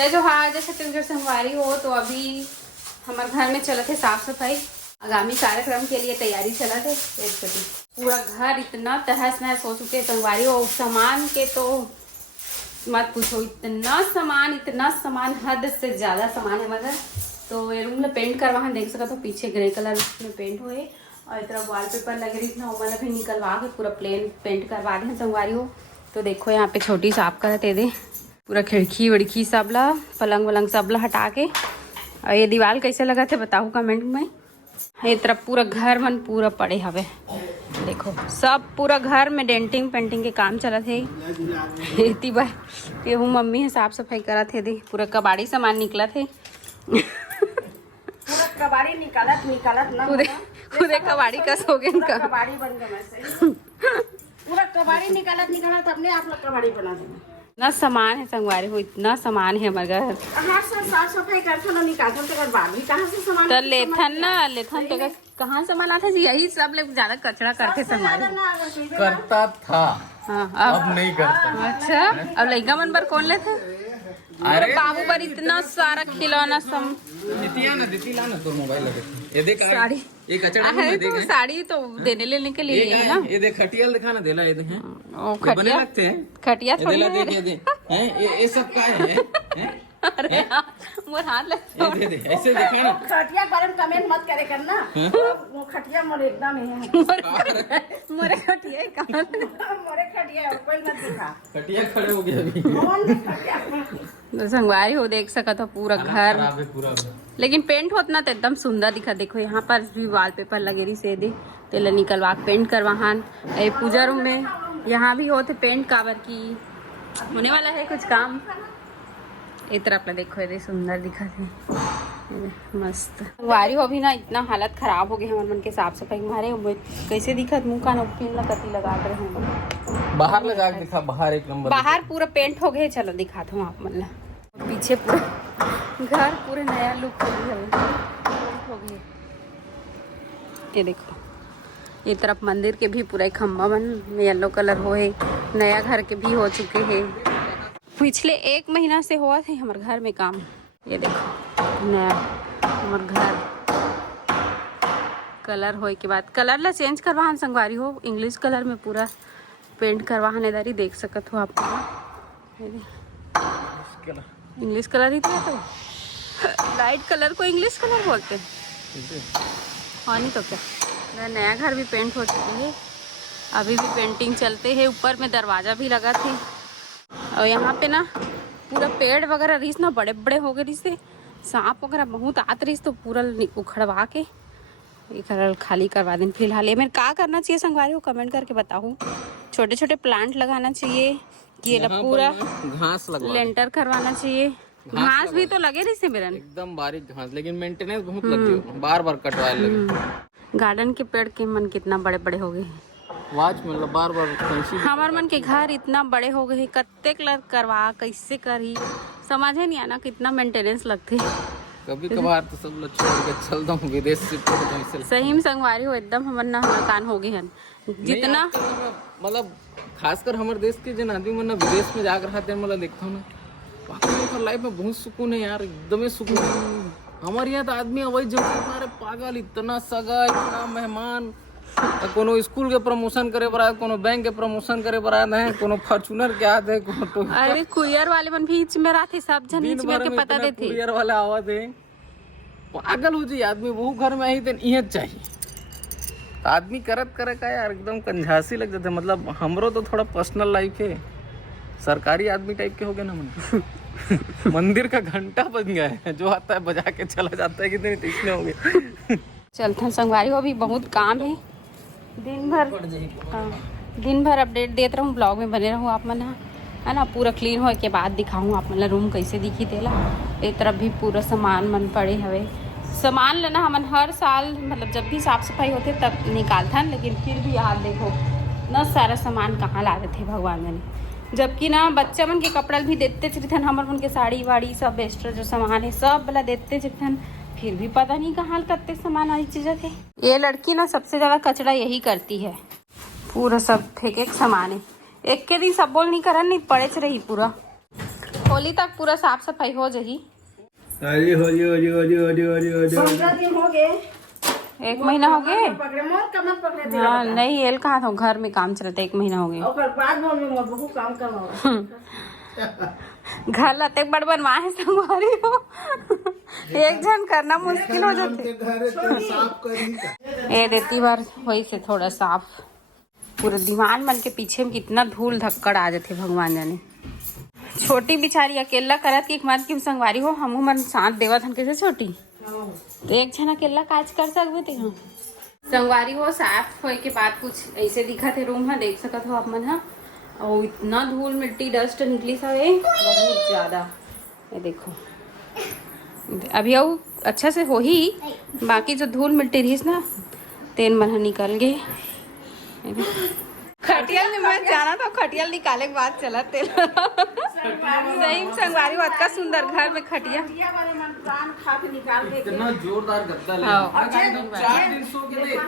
जय जोहार, जय छत्तीसगढ़ संगवारी हो। तो अभी हमारे घर में चलत है साफ सफाई, आगामी कार्यक्रम के लिए तैयारी चलत है। पूरा घर इतना तहस नहस हो चुके संगवारी हो, सामान के तो मत पूछो। इतना सामान हद से ज्यादा सामान है। मगर तो ये रूम में पेंट करवा देख सका तो पीछे ग्रे कलर में पेंट हुए और इतना वॉलपेपर लगे रही ना, वो भी निकलवा के पूरा प्लेन पेंट करवा दे संगवारी हो। तो देखो यहाँ पे छोटी साफ करते दे पूरा खिड़की विड़की सब ला, पलंग वलंग सब ला हटा के। और ये दीवार कैसे लगा थे बताओ कमेंट में। ये तरफ पूरा घर मन पूरा पड़े हवे, देखो सब पूरा घर में डेंटिंग पेंटिंग के काम चला थे। इतनी बार ये हूँ मम्मी है साफ सफाई करा थे दे, पूरा कबाड़ी सामान निकला थे। पूरा कबाड़ी निकालत ना खुदे कबाड़ी कस हो गए इनका। कबाड़ी बन गया पूरा कबाड़ी निकालत अपने आप लोग कबाड़ी बना देना। इतना सामान है संगवारी हो, इतना सामान है हमारे घर। हाँ सर, साफ सफाई करते ना निकालते तो बाद भी कहाँ से सामान तो लेथन तो कहाँ सामान आता जी, यही सब लोग ज्यादा कचरा करते संगवारी करता था। हाँ अब नहीं करता। अच्छा, अब लड़का मन पर कौन लेते? अरे बाबू पर इतना सारा खिलौना सब दिती ला ना तो मोबाइल लगे ये देख साड़ी। ये कचरा अरे तो साड़ी तो देने लेने के लिए है ना। ये देख खटिया दिखा ना देला ये देख हैं ओ ये बने लगते हैं खटिया ये थोड़ी देला है। देख ये दे हैं ये सब का है अरे मोर हाथ लग ये दे ऐसे देखा ना। खटिया बारे में कमेंट मत करे करना। वो खटिया मोरे एकदम है मोरे खटिया कहाँ मोरे खटिया कोई मत दिखा। खटिया खड़े हो गए अभी कौन भी खटिया तो संगवारी हो देख सका तो पूरा घर खराब है पूरा। लेकिन पेंट होतना तो एकदम सुंदर दिखा। देखो यहाँ पर भी वॉलपेपर लगे रही से दे तेल निकलवा पेंट करवाहन। पूजा रूम में यहाँ भी होते पेंट काबर की होने वाला है कुछ काम। एक तरफ ला देखो ये सुंदर दिखा थे मस्त। वारी हो भी ना इतना हालत खराब हो गई हमारे मन के साफ सफाई मारे कैसे दिखत मुँह का नोटिन कति लगा रहे हैं। बाहर लगा के दिखा, बाहर एक नंबर बाहर पूरा पेंट हो गए। चलो दिखाता हूँ आप मन। पीछे पूरा घर पूरे नया लुक हो गया। ये देखो ये तरफ मंदिर के भी पूरा खम्बा बन येलो कलर हो है, नया घर के भी हो चुके हैं। पिछले 1 महीना से हुआ थे हमारे घर में काम। ये देखो नया हमारे घर कलर होए के बाद कलर ला चेंज करवाहन संगवारी हो, इंग्लिश कलर में पूरा पेंट करवाहन। इधर ही देख सकत हो आप इंग्लिश कलर ही था तो लाइट कलर को इंग्लिश कलर बोलते हैं। हाँ नहीं तो क्या। नया घर भी पेंट हो चुके हैं, अभी भी पेंटिंग चलते हैं। ऊपर में दरवाज़ा भी लगा थे और यहाँ पे ना पूरा पेड़ वगैरह रिस ना बड़े बड़े हो गए रिस, सांप वगैरह बहुत आते रिस तो पूरा उखड़वा के ये खाली करवा दें। फिलहाल ये मेरे क्या करना चाहिए संगवारी को कमेंट करके बताओ। छोटे छोटे प्लांट लगाना चाहिए कि ये पूरा घास लगवा लेंटर करवाना चाहिए। घास भी तो लगे रही से मेरा एकदम बारीक घास, लेकिन मेंटेनेंस बहुत लगी हो, बार बार कटवाए लगे। गार्डन के पेड़ के मन कितना बड़े बड़े हो गए हैं। वाच मतलब बार बार हमार मन के घर इतना बड़े हो गए, कत्ते कलर करवा कैसे करी समझे नहीं आना कितना मेंटेनेंस लगते। कभी कभार तो सब लोग छोड़ के चल दो विदेश से। सही में संगवारी हो एकदम हमर ना कान हो गए हैं जितना मतलब खासकर हमारे देश के जन आदमी मन विदेश में जाकर रहते हैं। मतलब देखता हूँ ना वाकई लाइफ में बहुत सुकून है यार, एकदम सुकून। हमारे यहाँ तो आदमी अवैध जगह अरे पागल इतना सगा इतना मेहमान, कोनो स्कूल के प्रमोशन करे पर आए, कोनो बैंक के प्रमोशन करे पर आए हैं, कोनो फॉर्च्यूनर के आते हैं, कोनो अरे कुरियर वाले मन भी में रहते सब जन बीच में के पता देते कुरियर वाला आवाज है। पागल हो जाए आदमी, वो घर में आई तो इहे चाहिए तो आदमी करत करे का यार एकदम कंझासी लग जाते। मतलब हमरो तो थोड़ा पर्सनल लाइफ है, सरकारी आदमी टाइप के हो गए ना मन। मंदिर का घंटा बन गया है, जो आता है बजा के चला जाता है, कितने तीसरे हो गए। चलते संगवारी हो, अभी बहुत काम है। दिन भर अपडेट देते रहूँ, ब्लॉग में बने रहूँ आप मन है ना। पूरा क्लीन हो के बाद दिखाऊँ आप मन रूम कैसे दिखी देला। एक तरफ भी पूरा सामान मन पड़े हवे। सामान लेना हमन हर साल मतलब जब भी साफ सफाई होते तब निकालथन, लेकिन फिर भी यार देखो न सारा सामान कहाँ ला देते भगवान ने। जबकि ना बच्चा मन के कपड़ा भी देते चलथन, हमारे मन के साड़ी वाड़ी सब एक्स्ट्रा जो सामान है सब वाला देते चलथन, फिर भी पता नहीं कहाँ करते सामान आई चीज़ थे। ये लड़की ना सबसे ज़्यादा कचरा यही करती है, पूरा सब फेंके सामान है। एक के दिन सब बोल नहीं करन नहीं पड़े रही पूरा। होली तक पूरा साफ सफाई हो जाएगी। अरे हो जी 15 दिन हो गए। 1 महीना हो गए। पकड़े मोर कमर पकड़े दे। हाँ नहीं एल कहाँ था, घर में काम चलते 1 महीना हो गए। और बाद में मोर बहुत काम करवा। घर लाते बड़ बनवाए संगवारी हो। एक जन करना मुश्किल हो जाते। ये देती बार वही से थोड़ा साफ। पूरा दीवान मन के पीछे में कितना धूल धक्कड़ आ जाते भगवान जाने। छोटी बिचारी अकेला करत कि मत की संगवारी हो, हमू मन साथ देवत हन कैसे छोटी तो एक जन अकेला काज कर सकते थे। हम संगवारी हो साफ होए के बाद कुछ ऐसे दिखा थे रूम में, देख सकत हो आप मन। हाँ और इतना धूल मिट्टी डस्ट निकली सब बहुत ज्यादा। ये देखो अभी आओ अच्छा से हो ही, बाकी जो धूल मिट्टी रही ना तेन मन निकल गए। खटियल में जाना था, खटियल निकाले के बाद चला तेल। सही संगवारी हो का सुंदर घर में खटिया इतना जोरदार गद्दा ले। हाँ। 4 दिन सो के देख।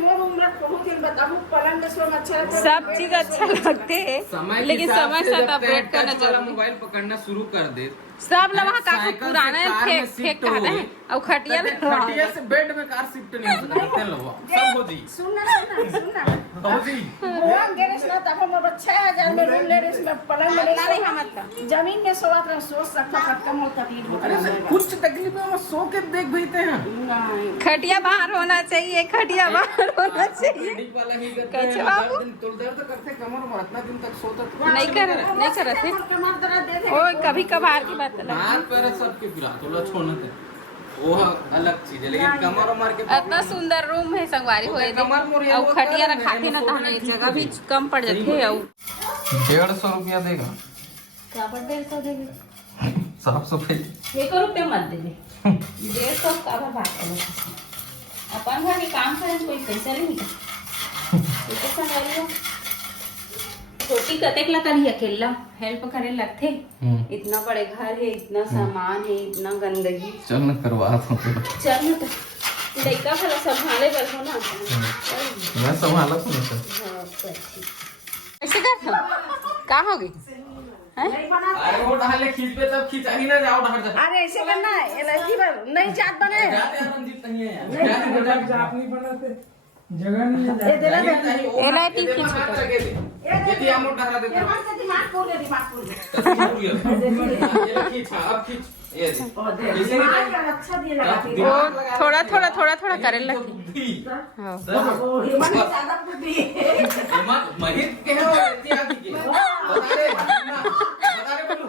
मोर उम्र बहुत दिन बताबू पलंग में सोना अच्छा लगता है। सब चीज अच्छा लगते है लेकिन समय साथ अपडेट करना जरूरी। मोबाइल पकड़ना शुरू कर दे सब लोग वहाँ काफी साइकिल से पुराना कार में फेंक शिफ्ट कहते हो हैं और खटिया में खटिया से बेड में कार शिफ्ट नहीं हो सकते लोग सब हो जी सुनना हो जी वो गैरेज ना तब हम 6000 में रूम ले रहे इसमें पलंग में नहीं हम मतलब जमीन में सोवत रह सोच सकता कम हो तकलीफ होता अरे है। कुछ तकलीफ में सो के देख भेजते हैं नहीं खटिया बाहर होना चाहिए, खटिया बाहर होना चाहिए। रीडिंग वाला ही करते कैसे हैं बाबू? दर्द करते कमर में इतना दिन तक सोता तो नहीं कर थे कमर दर्द दे दे। ओ कभी कभार की बात अलग। हाथ पैर सबके गिरा तो छोड़ना थे वो अलग चीज है, लेकिन कमर मार के इतना सुंदर रूम है संगवारी हो और खटिया रखा थे ना तो हमें जगह भी कम पड़ जाते और 150 रुपया देगा क्या पर 150 देंगे साफ सफाई 1 रुपया मत देंगे 150 का बात करो। अपन घर के काम करें कोई पैसा नहीं तो संगवारी हो छोटी कतेक ला करी अकेला हेल्प करे लगते। इतना बड़े घर है, इतना सामान है, इतना गंदगी। चल न करवा दो चल न लड़का भला संभाले बर हो ना। मैं संभाला तो नहीं ऐसे कर का हो गई नहीं बना अरे वो डाले खींच पे तब खींचा ही ना जाओ ढहर जा अरे ऐसे करना है एलर्जी पर नहीं जात बने जाते हैं रंजीत नहीं है यार आप नहीं बनाते जगह नहीं है। ये देना दे एलआईटी खींच यदि हम ढहरा देते ये मत दिमाग खोल ये खींच अब खींच ये इसे अच्छा दिए लगा वो थोड़ा करे लगी। हाँ वो हिम्मत ज्यादा बुद्धि महित के हो इत्यादि के बता रे बोलो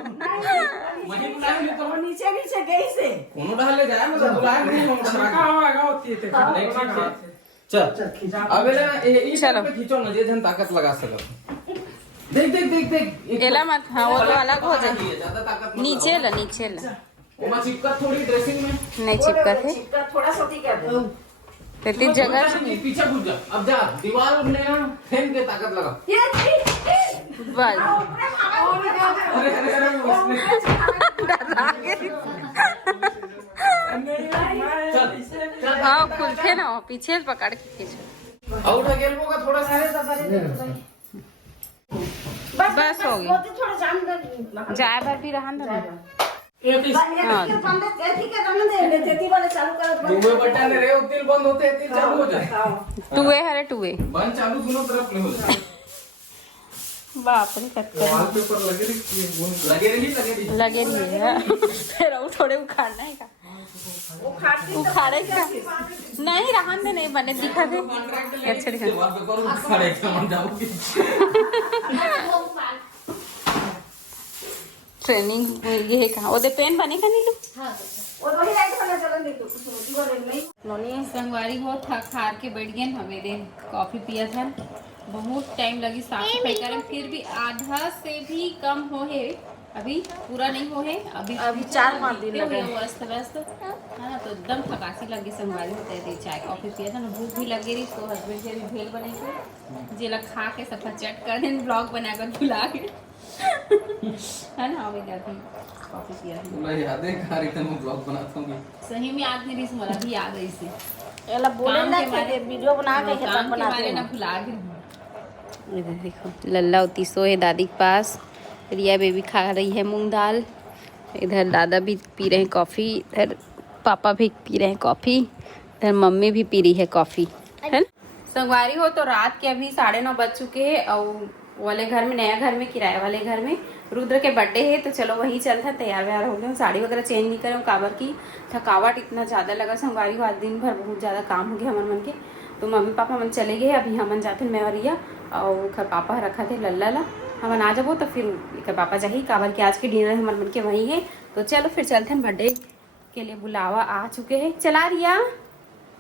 महित नाम तो वो नीचे नीचे गई से कोनो ढहले जाए मतलब बुलाए नहीं हम ढहरा चल अब ये चलो पे खींचो ना जे जन ताकत लगा सकत देख एला मत। हाँ वो तो अलग हो जाए। ज्यादा ताकत नीचे ला वो चिपका थोड़ी ड्रेसिंग में नहीं चिपका थे थोड़ा सा ठीक कर दे तेती जगह पीछे घुस जा अब जा दीवार उठने ना फेंक के ताकत लगा ये बस चल हाँ खुलते ना पीछे से पकड़ के खींचो। आउट गेल का थोड़ा सा बस हो गई थोड़ा जान दे जाए भर भी रहा ना दुबे बटन रे तिल बंद होते हैं तिल चालू हो जाए टूए हरे टूए बंद चालू दोनों तरफ ले हो जाए बाप रे कत्तर वॉलपेपर लगे रही लगे नहीं है फिर वो थोड़े उखाड़ना है का उखाड़े का नहीं रहन दे नहीं बने दिखा दे अच्छा दिखा वॉलपेपर उखाड़े के मन जाओगे ट्रेनिंग ये है कहाँ ओदे पेन बने का नीलू नोनी संगवारी हो थक हार के बैठ गए हमें दे कॉफी पिया था बहुत टाइम लगी साफ सफाई करे फिर भी आधा से भी कम हो है अभी पूरा नहीं हो है अभी 4-5 दिन लगे व्यस्त व्यस्त है ना तो एकदम थकासी लगी संगवारी होते थे चाय कॉफी पिया था ना भूख भी लगी रही तो हस्बैंड से भी भेल बने थे जेला खा के सफा चट कर दें ब्लॉग बनाकर बुला के है ना अभी जाती कॉफी पिया था मैं याद है खारी तन में ब्लॉग बनाता हूँ सही में याद नहीं रही मला भी याद है इसे एला बोले ना कि वीडियो बना के काम के बना बारे दे ना भुला गई इधर देखो लल्ला होती सो है दादी के पास रिया बेबी खा रही है मूंग दाल। इधर दादा भी पी रहे हैं कॉफ़ी, इधर पापा भी पी रहे हैं कॉफ़ी, इधर मम्मी भी पी रही है कॉफ़ी, है ना। संगवारी हो तो रात के अभी 9:30 बज चुके हैं और वाले घर में, नया घर में, किराए वाले घर में रुद्र के बर्थडे है तो चलो वहीं चलता। तैयार व्यार हो गए, साड़ी वगैरह चेंज नहीं करें। काबर की थकावट इतना ज़्यादा लगा संगवारी को, आज दिन भर बहुत ज़्यादा काम हो गया हमारे मन के। तो मम्मी पापा मन चले गए, अभी हमन जाते मैं और रिया और खर पापा रखा थे लल्ला ला हमन आ जाबो तो फिर खर पापा जाही। काबर की आज के डिनर हमारे मन के वहीं है तो चलो फिर चलते हैं। बर्थडे के लिए बुलावा आ चुके हैं। चला रिया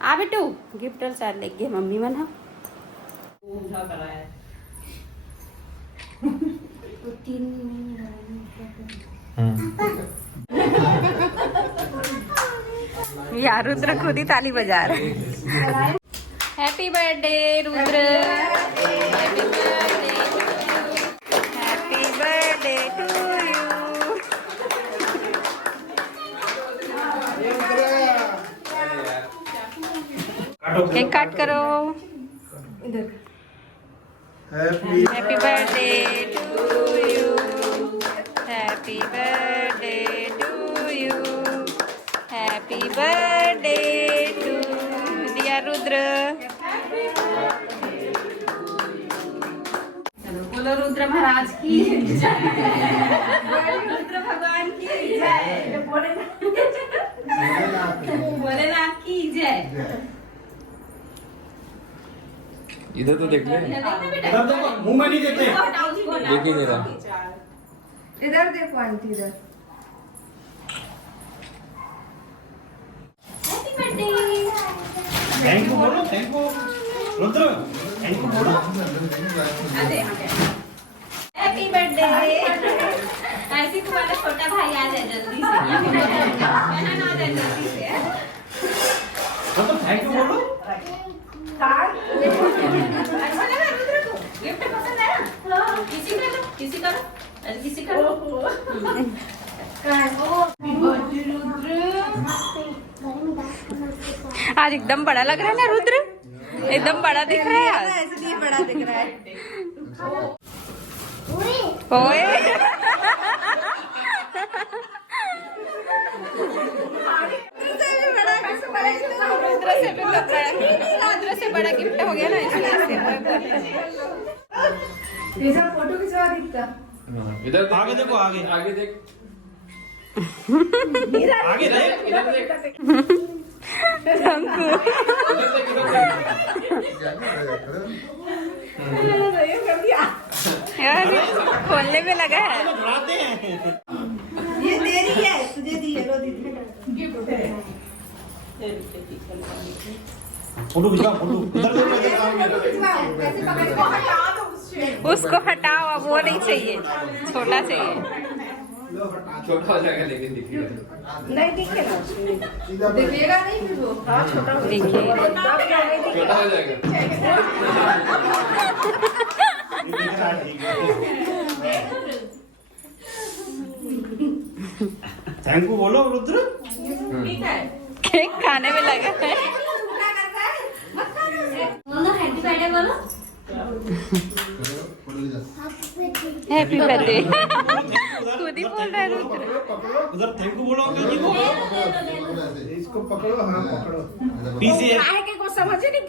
आ बेटू, गिफ्ट शायद ले गए मम्मी मन। हाँ यार रुद्र खुद ही ताली बजा रहे। Happy birthday Rudra, happy birthday to you. Cake काट करो। Happy birthday to you, happy birthday to you, happy birthday to dear Rudra. बोलो रुद्र महाराज की रुद्र भगवान की जय, भोलेनाथ की जय। इधर तो देख ले, इधर देखो, मुंह में नहीं देते। देख ही नहीं रहा। इधर देखो आंटी, इधर थैंक यू बोलो, thank you Rudra, thank you बोलो। Happy birthday. ऐसे तुम्हारा छोटा भाई आ जाए जल्दी से, कहना ना आ जाए जल्दी से। रुद्र थैंक यू बोलो। अच्छा लगा रुद्र को? गिफ्ट पसंद आया? किसी का लो, किसी का लो, अरे किसी का लो। आज एकदम बड़ा लग रहा है ना रुद्र, एकदम बड़ा दिख रहा है आज, इसलिए बड़ा दिख रहा है। ओए रुद्र से बड़ा गिफ्ट हो गया ना इसलिए। फोटो खिंचवा दिखता। इधर आगे देखो, आगे आगे देख, आगे देख, इधर देख, यार खोलने में लगा है। बढ़ाते हैं। ये तेरी है, तुझे दी है, लो दीदी। फोटो खिंचवा, फोटो इधर देखो, इधर उसको हटाओ, अब वो नहीं चाहिए, छोटा चाहिए। छोटा हो जाएगा लेकिन दिखेगा नहीं दिखेगा, दिखेगा नहीं फिर वो। हाँ छोटा हो देखिए छोटा हो जाएगा। थैंक यू बोलो रुद्र। केक खाने में लगा है। हैप्पी बर्थडे खुद ही बोल रहा है रुद्र। उधर थैंक यू बोलो अंकल जी को। इसको पकड़ो, हाँ पकड़ो। पीछे काहे के को समझ ही नहीं।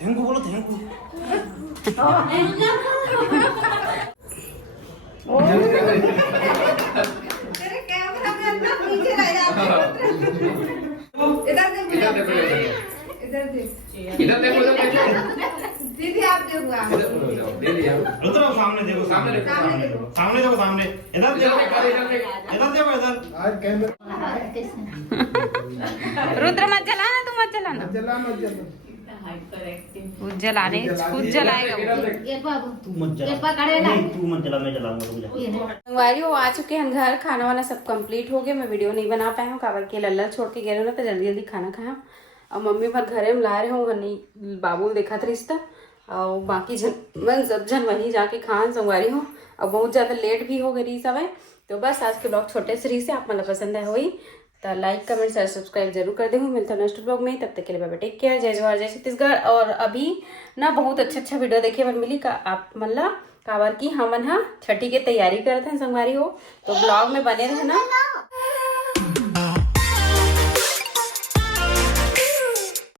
थैंक यू बोलो, थैंक यू। तेरे कैमरा में अंदर नीचे रह जाता। इधर देख, इधर देखो, इधर देख, इधर देखो, दीदी आप देखो, आप दे दिया। रुद्र सामने देखो, सामने देखो, सामने देखो। सामने देखो, सामने इधर देखो, इधर देखो। इधर देखो, इधर। आज कैमरा रुद्र मत जलाना, तू मत जलाना, जला मत जला। खुद जलाने, खुद जलाएगा वो। तू मत जला, नहीं तू मत जला, मैं जलाऊंगा, रुक जा। संगवारी हो आ चुके हैं घर, खाना वाना सब कंप्लीट हो गया। मैं वीडियो नहीं बना पाया हूँ काबर के लल्ला छोड़ के गए ना, तो जल्दी जल्दी खाना खाया और मम्मी भर घरे में ला रहे हूँ नहीं बाबू देखा था रिश्ता और बाकी जन मन सब जन वहीं जाके खान संगवारी हो। और बहुत ज़्यादा लेट भी हो गई सब है। तो बस आज के ब्लॉग छोटे से से आप मतलब पसंद है हुई तो लाइक कमेंट शेयर सब्सक्राइब जरूर कर देंगे। मिलता है नेक्स्ट ब्लॉग में, तब तक के लिए बाय बाय, टेक केयर, जय जवाहर जय छत्तीसगढ़। और अभी ना बहुत अच्छा वीडियो देखिए मन मिली का आप मतलब काबर की हमन हा छठी के तैयारी करत हैं संगवारी हो, तो ब्लॉग में बने रहना।